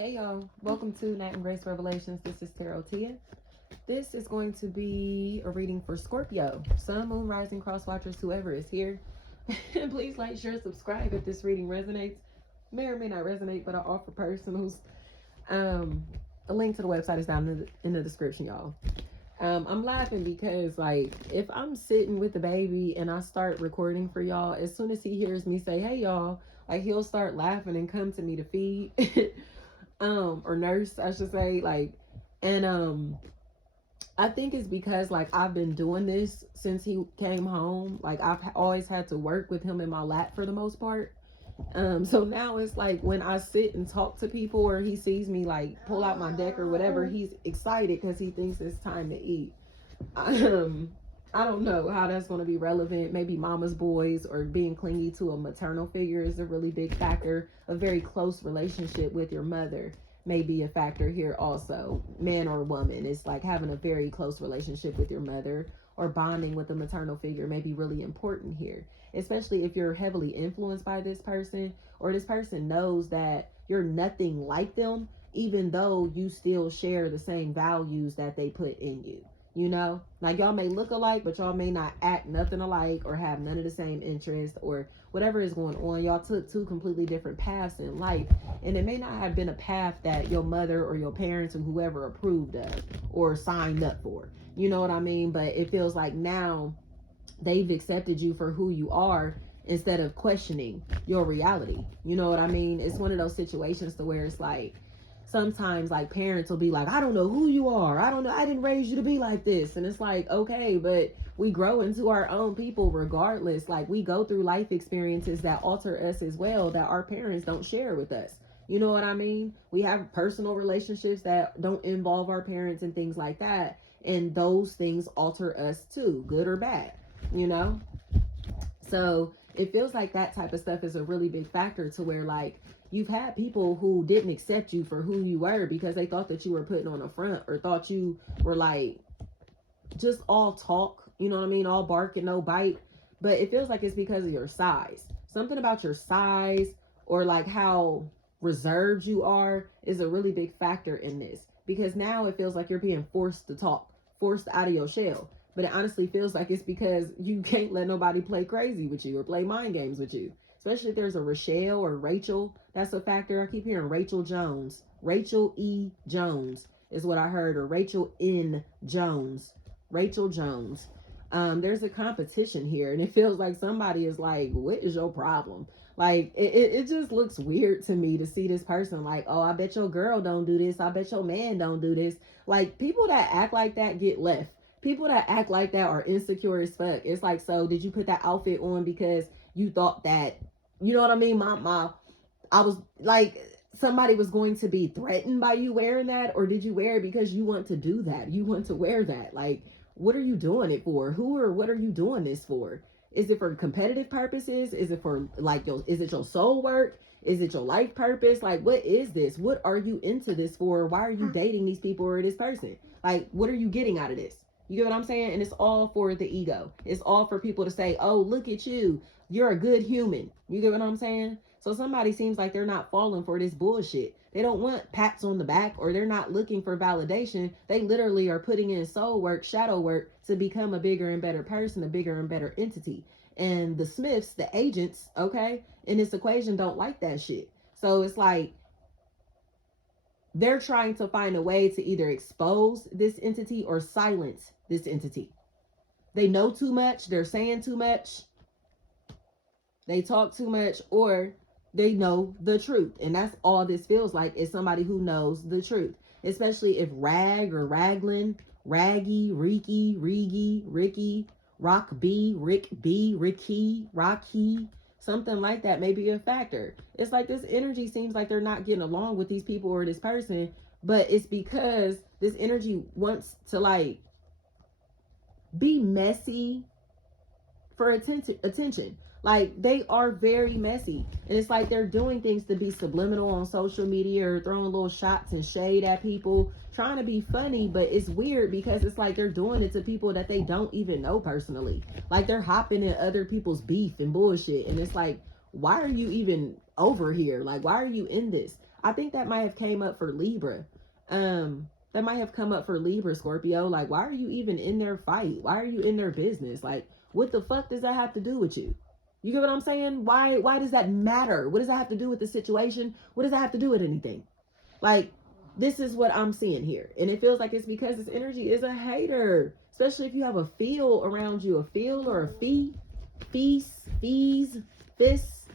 Hey y'all, welcome to Night and Grace Revelations. This is Tarot Tia. This is going to be a reading for Scorpio, Sun, Moon, Rising, Cross Watchers, whoever is here. And please like, share, subscribe if this reading resonates. May or may not resonate, but I offer personals. A link to the website is down in the description, y'all. I'm laughing because, like, if I'm sitting with the baby and I start recording for y'all, as soon as he hears me say, hey y'all, like, he'll start laughing and come to me to feed. Or nurse, I should say, like, and I think it's because, like, I've been doing this since he came home. Like, I've always had to work with him in my lap for the most part. So now it's like when I sit and talk to people or he sees me like pull out my deck or whatever, he's excited because he thinks it's time to eat. I don't know how that's going to be relevant. Maybe mama's boys or being clingy to a maternal figure is a really big factor. A very close relationship with your mother may be a factor here also. Man or woman, it's like having a very close relationship with your mother or bonding with a maternal figure may be really important here, especially if you're heavily influenced by this person or this person knows that you're nothing like them, even though you still share the same values that they put in you. You know, like, y'all may look alike, but y'all may not act nothing alike or have none of the same interests or whatever is going on. Y'all took two completely different paths in life, and it may not have been a path that your mother or your parents or whoever approved of or signed up for. You know what I mean? But it feels like now they've accepted you for who you are instead of questioning your reality. You know what I mean? It's one of those situations to where it's like, sometimes like parents will be like, I don't know who you are. I don't know. I didn't raise you to be like this. And it's like, okay, but we grow into our own people regardless. Like, we go through life experiences that alter us as well that our parents don't share with us. You know what I mean? We have personal relationships that don't involve our parents and things like that. And those things alter us too, good or bad, you know? So it feels like that type of stuff is a really big factor to where, like, you've had people who didn't accept you for who you were because they thought that you were putting on a front or thought you were like just all talk, you know what I mean? All bark and no bite. But it feels like it's because of your size. Something about your size or like how reserved you are is a really big factor in this, because now it feels like you're being forced to talk, forced out of your shell. But it honestly feels like it's because you can't let nobody play crazy with you or play mind games with you. Especially if there's a Rochelle or Rachel, that's a factor. I keep hearing Rachel Jones. Rachel E. Jones is what I heard, or Rachel N. Jones. Rachel Jones. There's a competition here, and it feels like somebody is like, what is your problem? Like, it just looks weird to me to see this person like, oh, I bet your girl don't do this. I bet your man don't do this. Like, people that act like that get left. People that act like that are insecure as fuck. It's like, so did you put that outfit on because you thought that, you know what I mean? I was like, somebody was going to be threatened by you wearing that, or did you wear it because you want to do that? You want to wear that? Like, what are you doing it for? Who or what are you doing this for? Is it for competitive purposes? Is it for like is it your soul work? Is it your life purpose? Like, what is this? What are you into this for? Why are you dating these people or this person? Like, what are you getting out of this? You get what I'm saying? And it's all for the ego. It's all for people to say, oh, look at you. You're a good human. You get what I'm saying? So somebody seems like they're not falling for this bullshit. They don't want pats on the back, or they're not looking for validation. They literally are putting in soul work, shadow work to become a bigger and better person, a bigger and better entity. And the Smiths, the agents, okay, in this equation don't like that shit. So it's like they're trying to find a way to either expose this entity or silence this entity. They know too much, they're saying too much, they talk too much, or they know the truth. And that's all this feels like, is somebody who knows the truth. Especially if Rag or Raglan, Raggy, Reeky, Reegy, Ricky, Rock B, Rick B, Ricky, Rocky, something like that may be a factor. It's like this energy seems like they're not getting along with these people or this person, but it's because this energy wants to like be messy for attention. Like, they are very messy, and it's like they're doing things to be subliminal on social media or throwing little shots and shade at people, trying to be funny. But it's weird because it's like they're doing it to people that they don't even know personally. Like, they're hopping in other people's beef and bullshit, and it's like, why are you even over here? Like, why are you in this? I think that might have came up for Libra. That might have come up for Libra, Scorpio. Like, why are you even in their fight? Why are you in their business? Like, what the fuck does that have to do with you? You get what I'm saying? Why does that matter? What does that have to do with the situation? What does that have to do with anything? Like, this is what I'm seeing here. And it feels like it's because this energy is a hater. Especially if you have a feel around you, a feel or a fees, fists.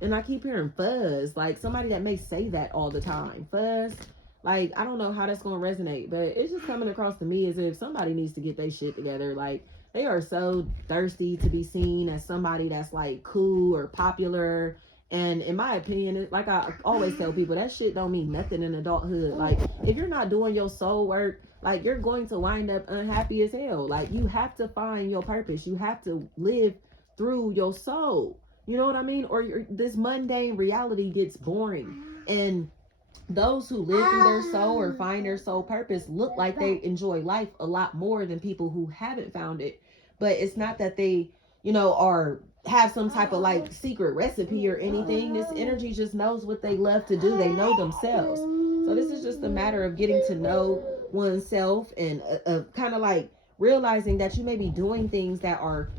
And I keep hearing fuzz, like somebody that may say that all the time. Fuzz. Like, I don't know how that's going to resonate, but it's just coming across to me as if somebody needs to get their shit together. Like, they are so thirsty to be seen as somebody that's like cool or popular. And in my opinion, like I always tell people, that shit don't mean nothing in adulthood. Like, if you're not doing your soul work, like, you're going to wind up unhappy as hell. Like, you have to find your purpose. You have to live through your soul. You know what I mean? Or this mundane reality gets boring. And those who live through their soul or find their soul purpose look like they enjoy life a lot more than people who haven't found it. But it's not that they, are have some type of like secret recipe or anything. This energy just knows what they love to do. They know themselves. So this is just a matter of getting to know oneself and kind of like realizing that you may be doing things that are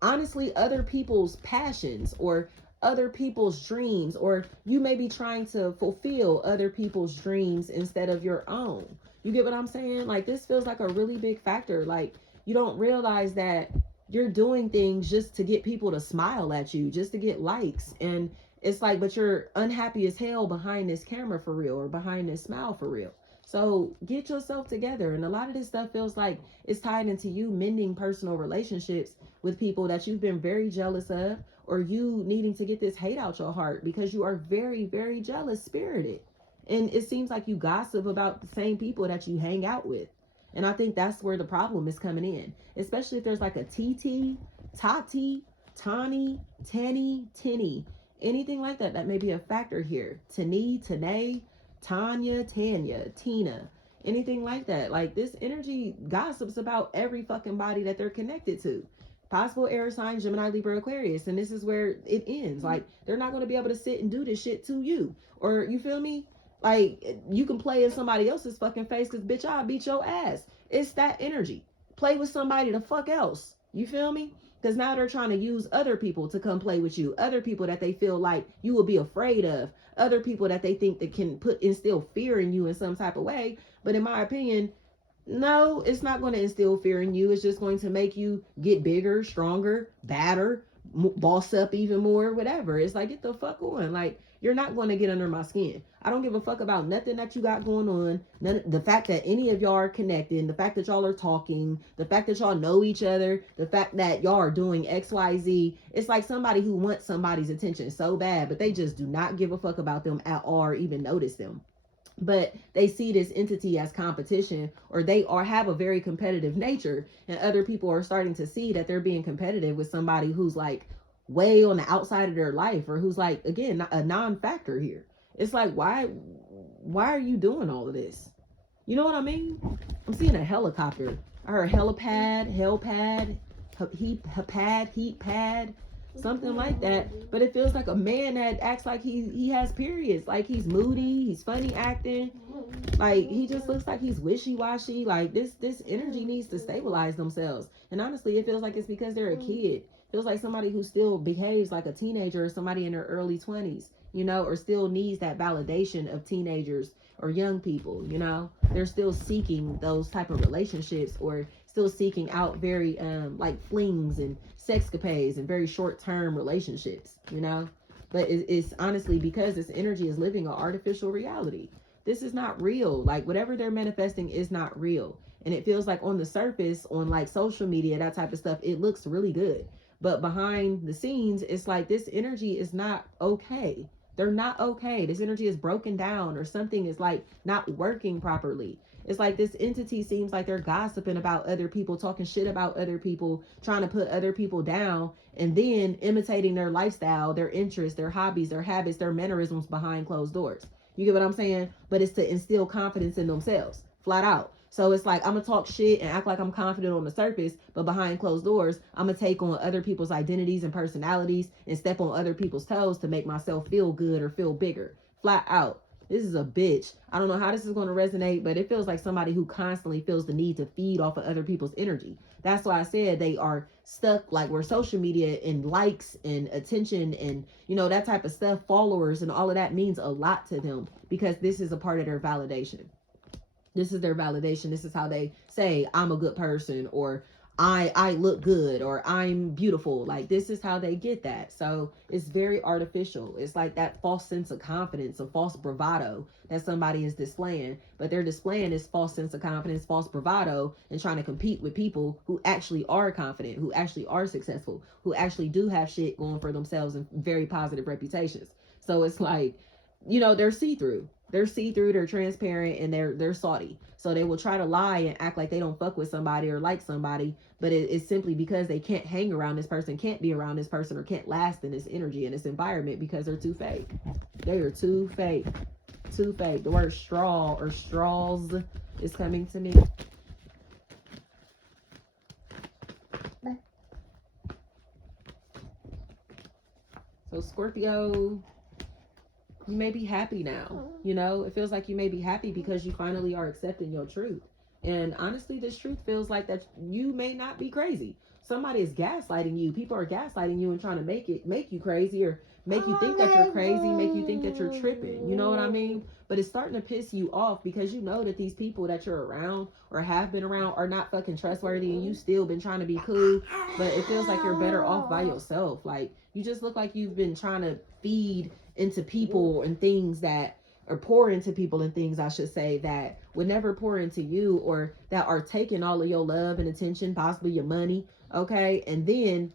honestly other people's passions or other people's dreams, or you may be trying to fulfill other people's dreams instead of your own. You get what I'm saying? Like, this feels like a really big factor. Like, you don't realize that you're doing things just to get people to smile at you, just to get likes. And it's like, but you're unhappy as hell behind this camera for real, or behind this smile for real. So get yourself together. And a lot of this stuff feels like it's tied into you mending personal relationships with people that you've been very jealous of, or you needing to get this hate out your heart because you are very, very jealous spirited. And it seems like you gossip about the same people that you hang out with. And I think that's where the problem is coming in, especially if there's like a TT, Tati, Tani, Tanny, Tinny, anything like that. That may be a factor here. Tani, Tanae, Tanya, Tanya, Tina, anything like that. Like, this energy gossips about every fucking body that they're connected to. Possible air sign, Gemini, Libra, Aquarius. And this is where it ends. Like, they're not going to be able to sit and do this shit to you. Or, you feel me? Like, you can play in somebody else's fucking face because, bitch, I'll beat your ass. It's that energy. Play with somebody the fuck else. You feel me? Because now they're trying to use other people to come play with you. Other people that they feel like you will be afraid of. Other people that they think that can instill fear in you in some type of way. But in my opinion, no, it's not going to instill fear in you. It's just going to make you get bigger, stronger, badder, boss up even more, whatever. It's like, get the fuck on. Like, you're not going to get under my skin. I don't give a fuck about nothing that you got going on. The fact that any of y'all are connected, the fact that y'all are talking, the fact that y'all know each other, the fact that y'all are doing XYZ. It's like somebody who wants somebody's attention so bad, but they just do not give a fuck about them at all or even notice them. But they see this entity as competition, or they have a very competitive nature, and other people are starting to see that they're being competitive with somebody who's like way on the outside of their life, or who's like, again, a non-factor here. It's like, why are you doing all of this? You know what I mean? I'm seeing a helicopter. I heard helipad, heat pad, something like that. But it feels like a man that acts like he has periods. Like, he's moody, he's funny acting. Like, he just looks like he's wishy-washy. Like, this energy needs to stabilize themselves. And honestly, it feels like it's because they're a kid. It feels like somebody who still behaves like a teenager, or somebody in their early 20s, or still needs that validation of teenagers or young people. They're still seeking those type of relationships, or still seeking out very like flings and sexcapades and very short-term relationships. But it's honestly because this energy is living an artificial reality. This is not real. Like, whatever they're manifesting is not real. And it feels like on the surface, on like social media, that type of stuff, it looks really good. But behind the scenes, it's like this energy is not okay. They're not okay. This energy is broken down, or something is like not working properly. It's like this entity seems like they're gossiping about other people, talking shit about other people, trying to put other people down, and then imitating their lifestyle, their interests, their hobbies, their habits, their mannerisms behind closed doors. You get what I'm saying? But it's to instill confidence in themselves, flat out. So it's like, I'm going to talk shit and act like I'm confident on the surface, but behind closed doors, I'm going to take on other people's identities and personalities and step on other people's toes to make myself feel good or feel bigger. Flat out. This is a bitch. I don't know how this is going to resonate, but it feels like somebody who constantly feels the need to feed off of other people's energy. That's why I said they are stuck, like where social media and likes and attention and, you know, that type of stuff, followers and all of that means a lot to them, because this is a part of their validation. This is their validation. This is how they say, I'm a good person, or I look good, or I'm beautiful. Like, this is how they get that. So it's very artificial. It's like that false sense of confidence, a false bravado that somebody is displaying, but they're displaying this false sense of confidence, false bravado, and trying to compete with people who actually are confident, who actually are successful, who actually do have shit going for themselves and very positive reputations. So it's like, you know, they're see-through. They're see-through, they're transparent, and they're salty. So they will try to lie and act like they don't fuck with somebody or like somebody, but it's simply because they can't hang around this person, can't be around this person, or can't last in this energy and this environment because they're too fake. They are too fake. Too fake. The word straw or straws is coming to me. So Scorpio, you may be happy now. You know, it feels like you may be happy because you finally are accepting your truth. And honestly, this truth feels like that you may not be crazy. Somebody is gaslighting you. People are gaslighting you and trying to make you crazy, or make you think that you're crazy, make you think that you're tripping. You know what I mean? But it's starting to piss you off because you know that these people that you're around or have been around are not fucking trustworthy, and you still been trying to be cool. But it feels like you're better off by yourself. Like, you just look like you've been trying to feed into people and things that, or pour into people and things, I should say, that would never pour into you, or that are taking all of your love and attention, possibly your money, okay? And then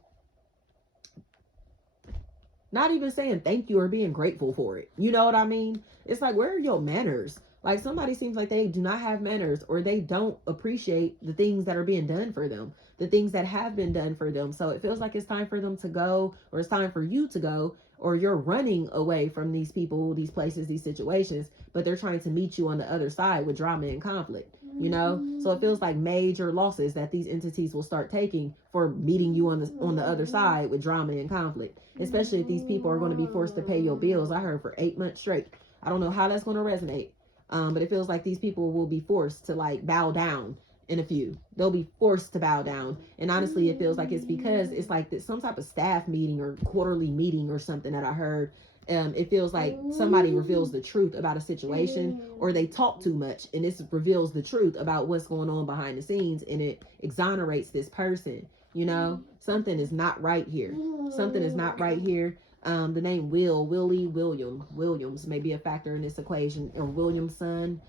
not even saying thank you or being grateful for it. You know what I mean? It's like, where are your manners? Like, somebody seems like they do not have manners, or they don't appreciate the things that are being done for them, the things that have been done for them. So it feels like it's time for them to go, or it's time for you to go, or you're running away from these people, these places, these situations, but they're trying to meet you on the other side with drama and conflict, you know? So it feels like major losses that these entities will start taking for meeting you on the other side with drama and conflict, especially if these people are going to be forced to pay your bills. I heard for 8 months straight. I don't know how that's going to resonate. But it feels like these people will be forced to, like, bow down in a few. They'll be forced to bow down. And honestly, it feels like it's because it's like some type of staff meeting or quarterly meeting or something that I heard. It feels like somebody reveals the truth about a situation, or they talk too much, and this reveals the truth about what's going on behind the scenes, and it exonerates this person. You know, something is not right here. Something is not right here. The name Williams may be a factor in this equation, or Williamson,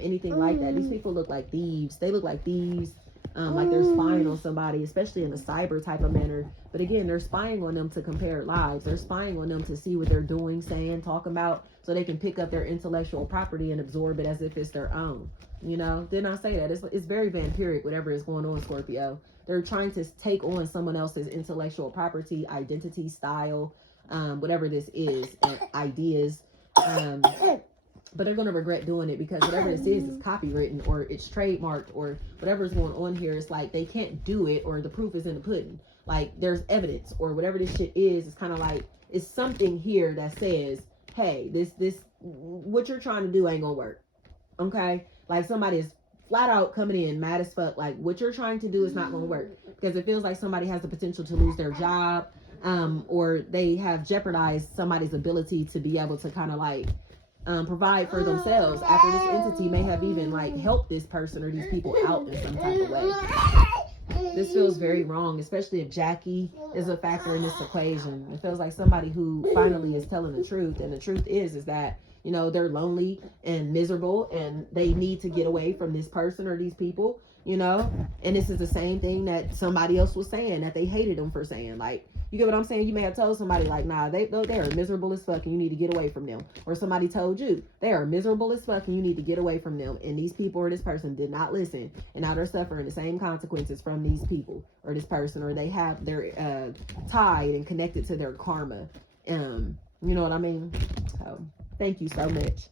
anything like that. These people look like thieves. They look like thieves, like they're spying on somebody, especially in a cyber type of manner. But again, they're spying on them to compare lives. They're spying on them to see what they're doing, saying, talking about, so they can pick up their intellectual property and absorb it as if it's their own. You know, didn't I say that? It's very vampiric, whatever is going on, Scorpio. They're trying to take on someone else's intellectual property, identity, style, whatever this is, and ideas. But they're going to regret doing it, because whatever this is copywritten, or it's trademarked, or whatever's going on here, it's like they can't do it, or the proof is in the pudding. Like, there's evidence, or whatever this shit is. It's kind of like, it's something here that says, hey, this what you're trying to do ain't gonna work. Okay? Like, somebody is flat out coming in mad as fuck, like, what you're trying to do is not gonna work, because it feels like somebody has the potential to lose their job, or they have jeopardized somebody's ability to be able to kind of like provide for themselves after this entity may have even like helped this person or these people out in some type of way. This feels very wrong, especially if Jackie is a factor in this equation. It feels like somebody who finally is telling the truth, and the truth is that, you know, they're lonely and miserable, and they need to get away from this person or these people, you know. And this is the same thing that somebody else was saying, that they hated them for saying. Like, you get what I'm saying? You may have told somebody, like, nah, they are miserable as fuck and you need to get away from them. Or somebody told you, they are miserable as fuck and you need to get away from them. And these people or this person did not listen. And now they're suffering the same consequences from these people or this person, or they have their tied and connected to their karma. You know what I mean? So, thank you so much.